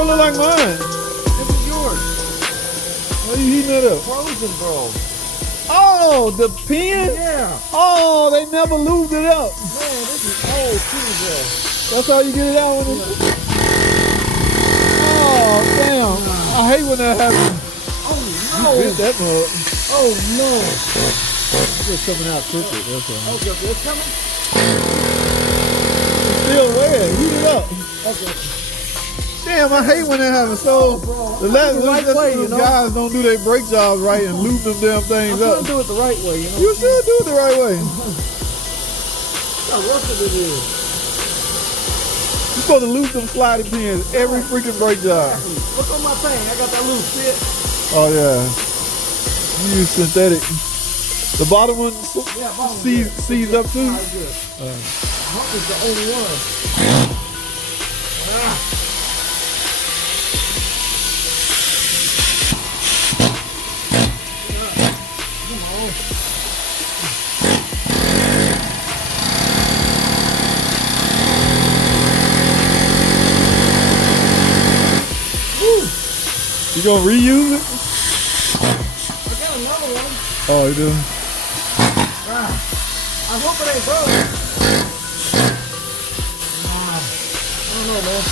bro, look like mine. This is yours. Why you heating it up? Frozen, bro. Oh, the pin? Yeah. Oh, they never lubed it up. Man, this is old too, bro. That's how you get it out when it's... Oh, damn. I hate when that happens. Oh, no. You bit that mug. Oh, no. It's just coming out crooked, that's all. Okay, it's coming? It's still wet. Heat it up. Okay. Damn, I hate when that happens. So, the guys don't do their brake jobs right and lube them damn things up. I'm gonna do it the right way, you know? You should do it the right way. How rough it is. You're supposed to lube them sliding pins every freaking brake job. Look on my thing. I got that loose fit. Oh, yeah. You use synthetic. The bottom one sees up too? Hump is the only one. You gonna reuse it? I got another one. Oh, you do? I hope it ain't broke. I don't know, man.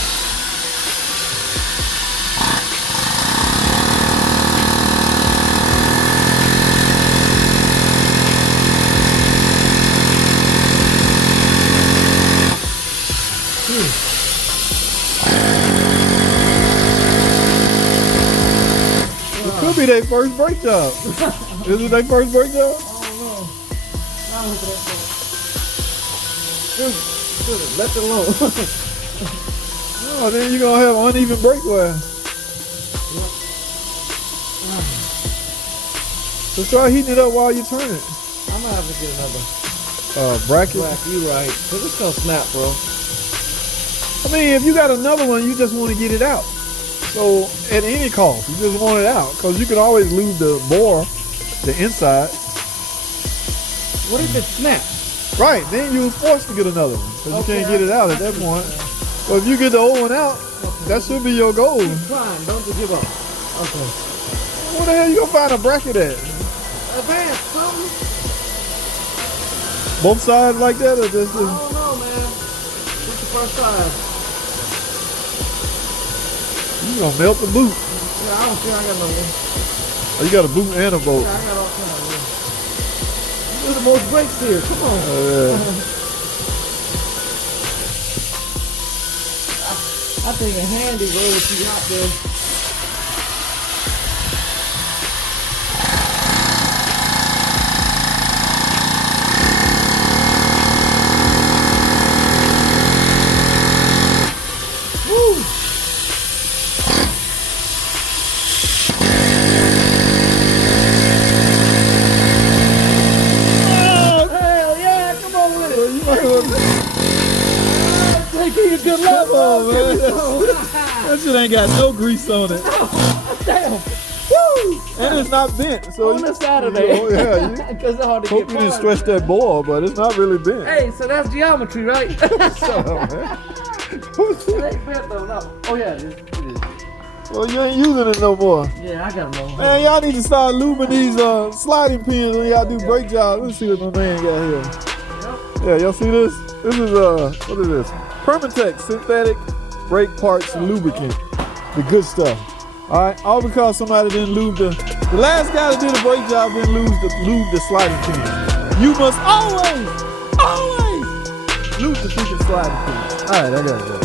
It could be their first brake job. Is it their first brake job? I don't know. Now look at that thing. Left it alone. Oh, then you're gonna have uneven brake wear. So try heating it up while you turn it. I'm gonna have to get another Bracket. You right. Cause it's gonna snap, bro. I mean, if you got another one, you just want to get it out. So at any cost, you just want it out because you can always lube the bore, the inside. What if it snaps? Right, then you're forced to get another one because you can't get it out at that point. So if you get the old one out, that should be your goal. Keep trying, don't just give up. Okay. Where the hell you gonna find a bracket at? Advance, something. Both sides like that, or just? I don't know, man. This is the first time. You gonna melt the boot. Yeah, I don't think I got no one. Oh, you got a boot and a boat. Yeah, I got all kinds of them. There's the most brakes here. Come on. I think a handy way if you out there. Taking a good level, man. That shit ain't got no grease on it. Damn. Woo! And it's not bent. So on a Saturday. Yeah. Because it's hard to Hope get you didn't stretch that bore, but it's not really bent. Hey, so that's geometry, right? Shut up, man. It ain't bent though, no. Oh yeah, it is. Well, you ain't using it no more. Yeah, I got one. Man, y'all need to start lubing these sliding pins when y'all do brake jobs. Let's see what my man got here. Yep. Yeah, y'all see this? This is what is this? Permatex synthetic brake parts lubricant. The good stuff. All right, all because somebody didn't lube the last guy that did a brake job didn't lube the sliding pin. You must always lube the freaking sliding pin. All right, I gotta go.